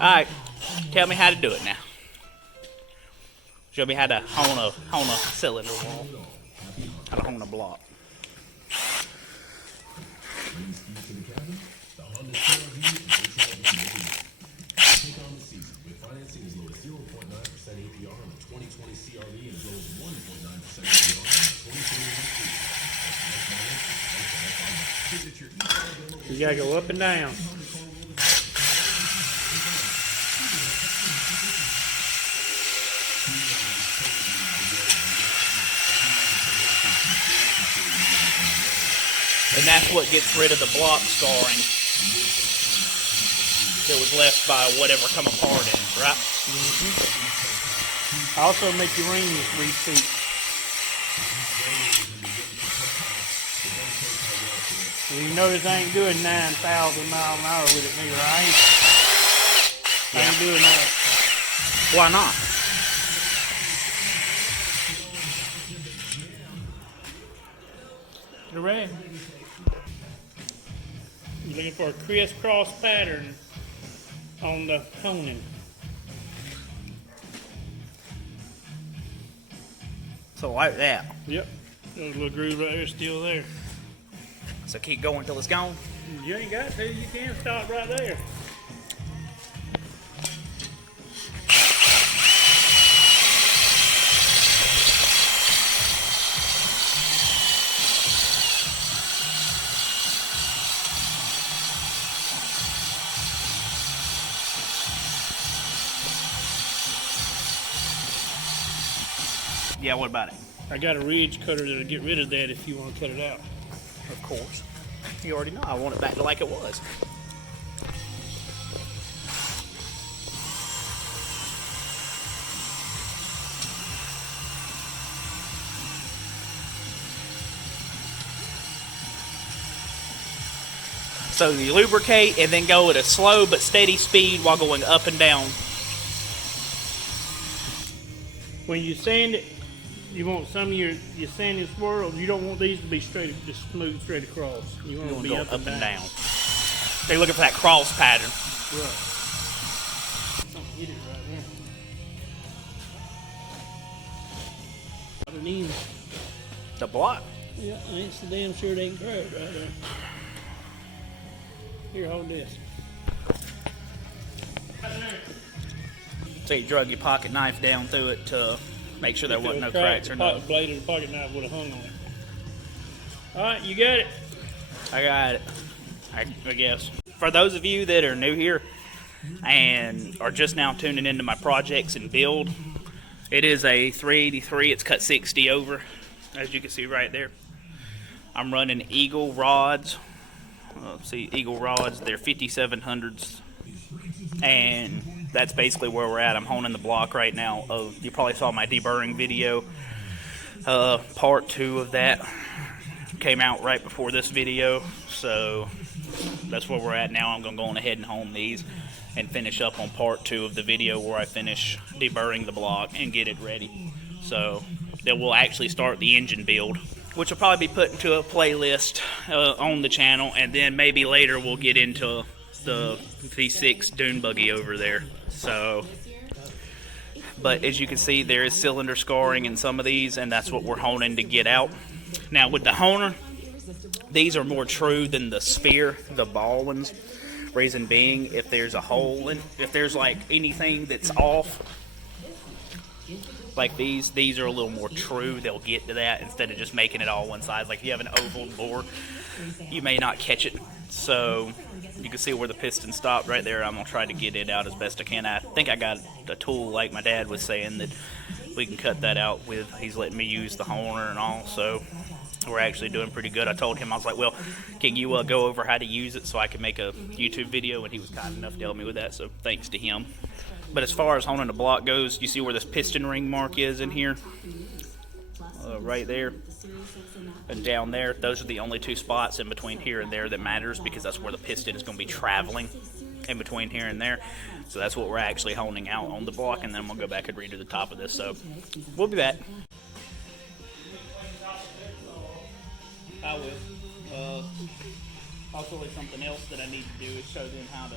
Alright, tell me how to do it now. Show me how to hone a cylinder wall. How to hone a block. You gotta go up and down. And that's what gets rid of the block scarring that was left by whatever come apart in it, right? Mm-hmm. Also make your rings reseat. You notice I ain't doing 9,000 miles an hour with it neither, right? I ain't doing that. Why not? You're ready. You're looking for a crisscross pattern on the honing. So like that. Yep. Those little grooves right there still there. So keep going till it's gone. You ain't got to. You can stop right there. Yeah, what about it? I got a ridge cutter that'll get rid of that if you want to cut it out. Of course. You already know I want it back to like it was. So you lubricate and then go at a slow but steady speed while going up and down. When you sand it, you want some of your sanding swirls. You don't want these to be straight, just smooth straight across. You want them to be up and down. So you're looking for that cross pattern. Right. Hit it right there. The block. Yeah, it's the damn sure it ain't cracked right there. Here, hold this. So you drug your pocket knife down through it to make sure there wasn't no cracks or nothing. The blade of the pocket knife would have hung on it. All right, you got it. I got it. I guess. For those of you that are new here and are just now tuning into my projects and build, it is a 383. It's cut 60 over, as you can see right there. I'm running Eagle rods. See, Eagle rods. They're 5700s, and that's basically where we're at. I'm honing the block right now. You probably saw my deburring video. Part 2 of that came out right before this video, so that's where we're at now. I'm going to go on ahead and hone these and finish up on part 2 of the video where I finish deburring the block and get it ready. So then we'll actually start the engine build, which will probably be put into a playlist on the channel, and then maybe later we'll get into the V6 dune buggy over there. So, but as you can see, there is cylinder scarring in some of these, and that's what we're honing to get out. Now with the honer, these are more true than the sphere, the ball ones. Reason being, if there's a hole in, if there's like anything that's off, like these are a little more true. They'll get to that instead of just making it all one side. Like if you have an oval bore, you may not catch it. So you can see where the piston stopped right there. I'm gonna try to get it out as best I can. I think I got a tool, like my dad was saying, that we can cut that out with. He's letting me use the honer and all, so we're actually doing pretty good. I told him, I was like, well, can you go over how to use it so I can make a YouTube video? And he was kind enough to help me with that, so thanks to him. But as far as honing the block goes, you see where this piston ring mark is in here? Right there. And down there, those are the only 2 spots in between here and there that matters, because that's where the piston is going to be traveling, in between here and there. So that's what we're actually honing out on the block, and then we'll go back and redo the top of this. So we'll be back. I will. Also, something else that I need to do is show them how to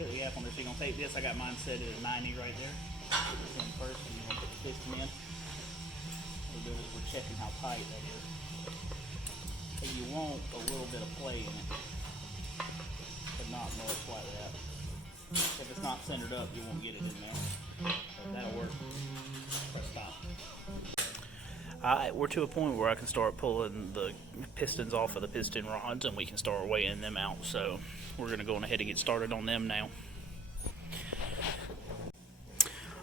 put the gap on there. So you're gonna take this. I got mine set at 90 right there. Put this in first, and you're gonna put the piston in. We're checking how tight that is. And you want a little bit of play in it, but not much like that. If it's not centered up, you won't get it in there. But that'll work. Press stop. Alright, we're to a point where I can start pulling the pistons off of the piston rods and we can start weighing them out. So we're going to go on ahead and get started on them now.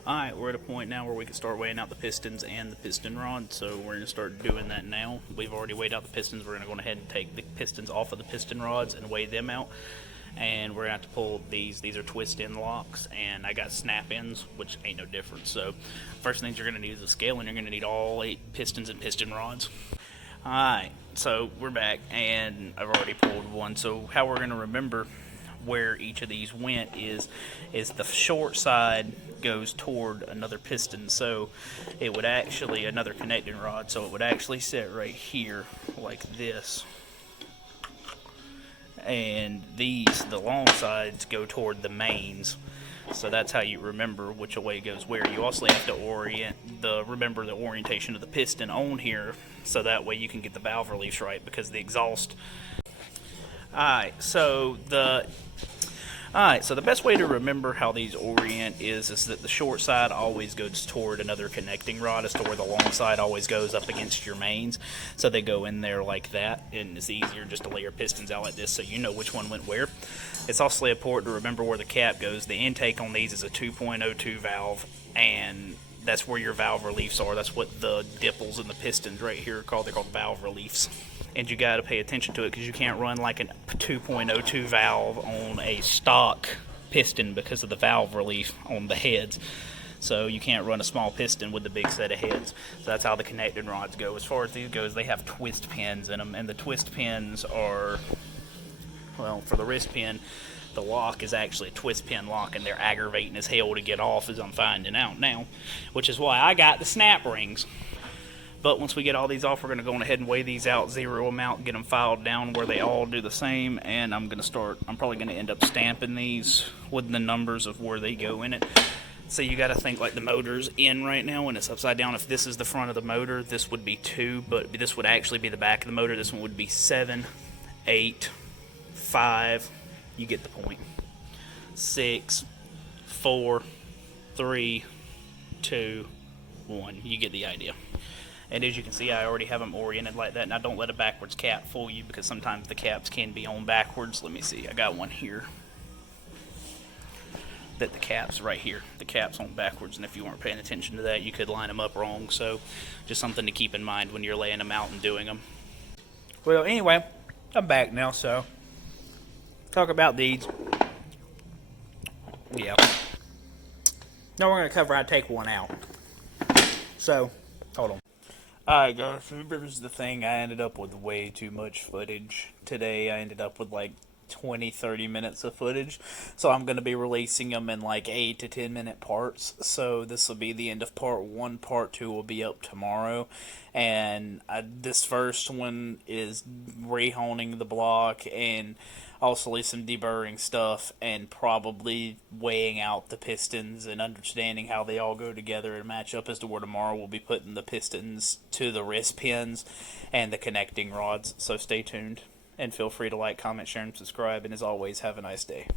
Alright, we're at a point now where we can start weighing out the pistons and the piston rod, so we're going to start doing that now. We've already weighed out the pistons. We're going to go ahead and take the pistons off of the piston rods and weigh them out. And we're going to have to pull these. These are twist-in locks, and I got snap-ins, which ain't no difference. So first things you're going to need is a scale, and you're going to need all 8 pistons and piston rods. Alright, so we're back, and I've already pulled one. So how we're going to remember where each of these went is the short side goes toward another piston, so it would actually, another connecting rod, so it would actually sit right here like this, and these, the long sides, go toward the mains. So that's how you remember which way goes where. You also have to remember the orientation of the piston on here, so that way you can get the valve reliefs right, because the exhaust. Alright, so the best way to remember how these orient is that the short side always goes toward another connecting rod as to where the long side always goes up against your mains. So they go in there like that, and it's easier just to lay your pistons out like this so you know which one went where. It's also important to remember where the cap goes. The intake on these is a 2.02 valve, and that's where your valve reliefs are. That's what the dipples in the pistons right here are called. They're called valve reliefs. And you got to pay attention to it, because you can't run like a 2.02 valve on a stock piston because of the valve relief on the heads. So you can't run a small piston with the big set of heads. So that's how the connecting rods go. As far as these goes, they have twist pins in them, and the twist pins are, well, for the wrist pin, the lock is actually a twist pin lock, and they're aggravating as hell to get off, as I'm finding out now, which is why I got the snap rings. But once we get all these off, we're going to go on ahead and weigh these out, zero them out, get them filed down where they all do the same, and I'm probably going to end up stamping these with the numbers of where they go in it. So you got to think like the motor's in right now, and it's upside down. If this is the front of the motor, this would be 2, but this would actually be the back of the motor. This one would be 7, 8, 5, you get the point, 6, 4, 3, 2, 1, you get the idea. And as you can see, I already have them oriented like that. Now, don't let a backwards cap fool you, because sometimes the caps can be on backwards. Let me see. I got one here that the cap's right here. The cap's on backwards, and if you weren't paying attention to that, you could line them up wrong. So just something to keep in mind when you're laying them out and doing them. Well, anyway, I'm back now, so talk about these. Yeah. Now we're going to cover how to take one out. So, hold on. Alright guys, here's the thing. I ended up with way too much footage today. I ended up with like 20-30 minutes of footage, so I'm going to be releasing them in like 8 to 10 minute parts. So this will be the end of part 1. Part 2 will be up tomorrow, and this first one is rehoning the block and also some deburring stuff, and probably weighing out the pistons and understanding how they all go together and match up, as to where tomorrow we'll be putting the pistons to the wrist pins and the connecting rods. So stay tuned, and feel free to like, comment, share, and subscribe, and as always, have a nice day.